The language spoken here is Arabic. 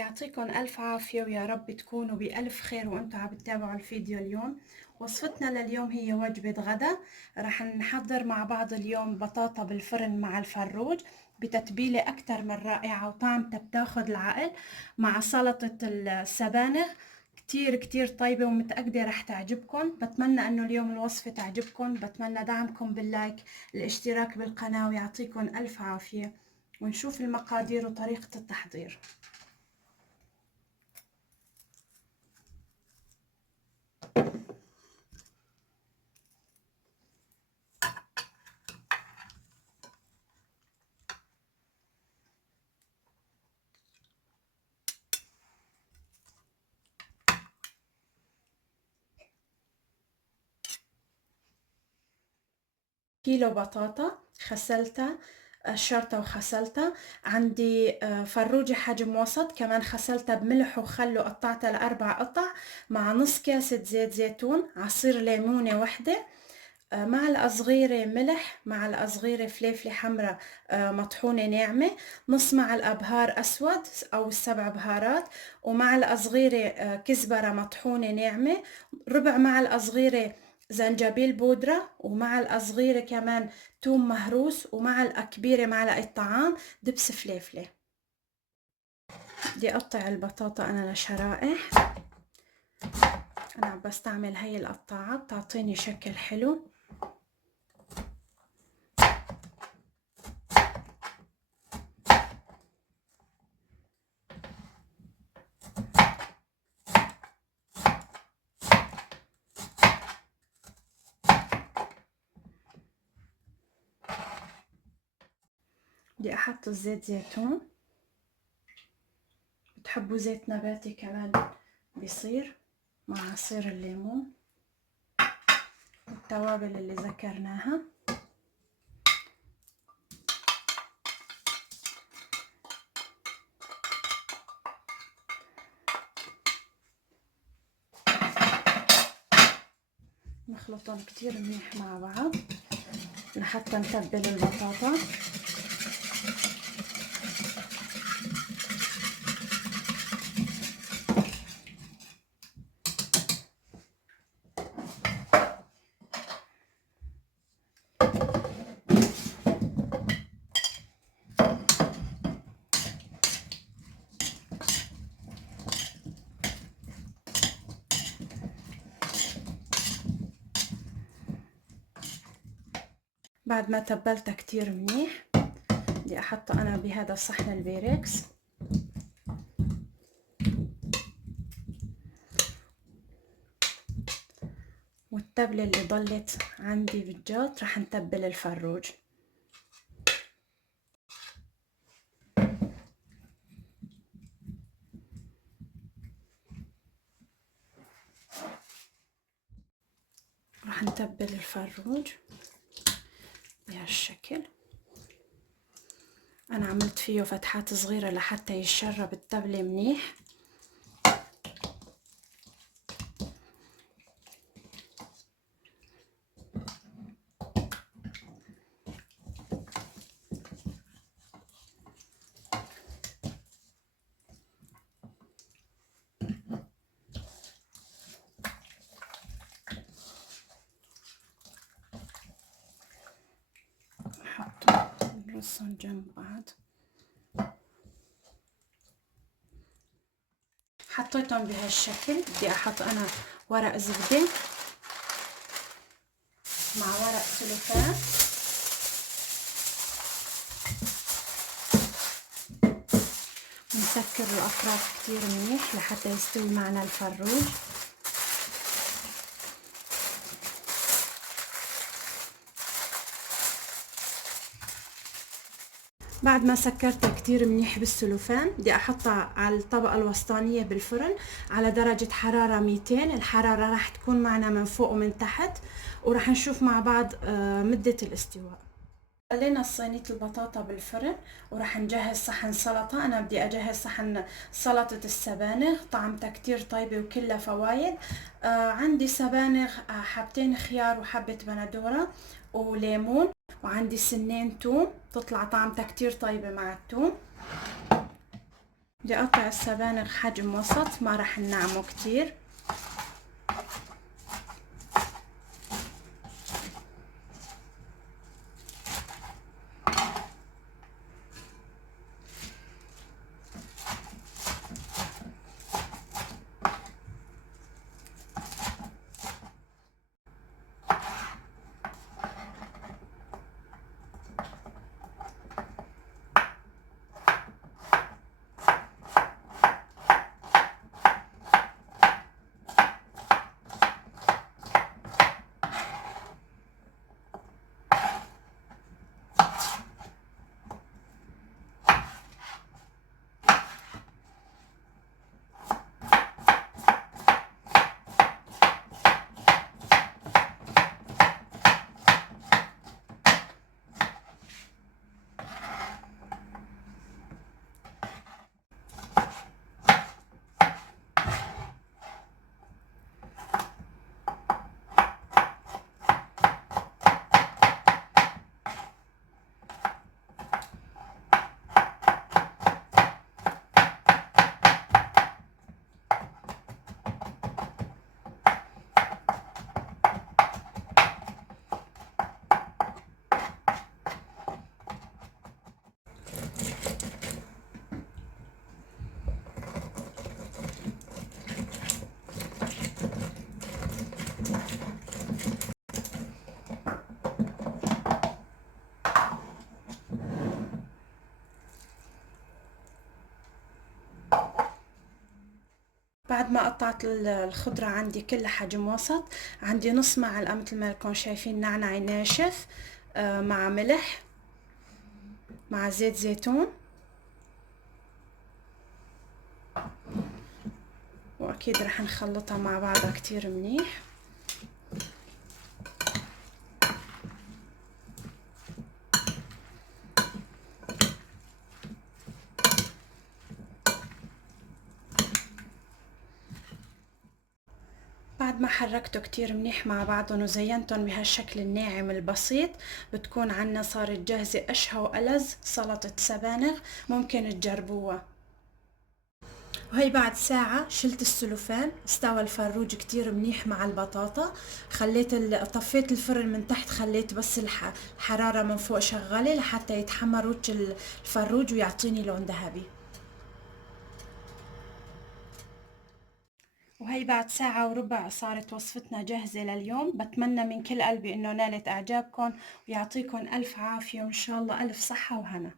يعطيكم ألف عافية ويا رب تكونوا بألف خير وانتوا عم بتتابعوا الفيديو اليوم. وصفتنا لليوم هي وجبة غدا. رح نحضر مع بعض اليوم بطاطا بالفرن مع الفروج بتتبيلة أكتر من رائعة وطعمتها بتاخد العقل مع سلطة السبانخ. كتير كتير طيبة ومتأكدة رح تعجبكم. بتمنى انه اليوم الوصفة تعجبكم. بتمنى دعمكم باللايك، الاشتراك بالقناة، ويعطيكم ألف عافية. ونشوف المقادير وطريقة التحضير. كيلو بطاطا غسلتها، قشرتها وغسلتها. عندي فروجة حجم وسط كمان غسلتها بملح وخل وقطعتها لأربع قطع، مع نص كاسة زيت زيتون، عصير ليمونة وحدة، معلقة صغيرة ملح، معلقة صغيرة فليفلة حمراء مطحونة ناعمة، نص معلقة بهار أسود أو السبع بهارات، ومعلقة صغيرة كزبرة مطحونة ناعمة، ربع معلقة صغيرة زنجبيل بودرة، ومعلقة صغيرة كمان توم مهروس، ومعلقة كبيرة معلقة طعام دبس فليفلة. بدي أقطع البطاطا أنا لشرائح. أنا عم بستعمل هاي القطاعة بتعطيني شكل حلو. بدي أحط الزيت زيتون، بتحبوا زيت نباتي كمان بيصير، مع عصير الليمون والتوابل اللي ذكرناها. نخلطهم كتير منيح مع بعض لحتى نتبل البطاطا. بعد ما تبلتها كتير منيح بدي احطها انا بهذا الصحن البيركس. والتبلة اللي ضلت عندي بالجوت رح نتبل الفروج. رح نتبل الفروج بهالشكل. انا عملت فيه فتحات صغيرة لحتى يتشرب التبلة منيح. نحطهم نرصهم جنب بعض. حطيتهم بهالشكل. بدي احط انا ورق زبدة مع ورق سلوفان، ونسكر الاطراف كتير منيح لحتى يستوي معنا الفروج. بعد ما سكرتها كتير منيح بالسلوفان بدي احطها على الطبقة الوسطانية بالفرن على درجة حرارة 200. الحرارة راح تكون معنا من فوق ومن تحت، وراح نشوف مع بعض مدة الاستواء. خلينا صينية البطاطا بالفرن وراح نجهز صحن سلطة. انا بدي اجهز صحن سلطة السبانخ، طعمتها كتير طيبة وكلها فوايد. عندي سبانخ، حبتين خيار وحبة بندورة وليمون، وعندي سنين توم تطلع طعمتها كتير طيبة مع التوم. بدي اقطع السبانخ حجم وسط، ما راح ننعمه كتير. بعد ما قطعت الخضرة عندي كلها حجم وسط، عندي نص معلقة مثل ما لكم شايفين نعناع ناشف، مع ملح، مع زيت زيتون، واكيد رح نخلطها مع بعضها كتير منيح. بعد ما حركته كتير منيح مع بعضهم وزينتهم بهالشكل الناعم البسيط، بتكون عنا صارت جاهزة أشهى وألذ سلطة سبانخ، ممكن تجربوها. وهي بعد ساعة شلت السلوفان، استوى الفروج كتير منيح مع البطاطا. طفيت الفرن من تحت، خليت بس الحرارة من فوق شغالة لحتى يتحمر وجه الفروج ويعطيني لون ذهبي. وهي بعد ساعة وربع صارت وصفتنا جاهزة لليوم. بتمنى من كل قلبي انه نالت اعجابكم، ويعطيكم الف عافية وان شاء الله الف صحة وهنا.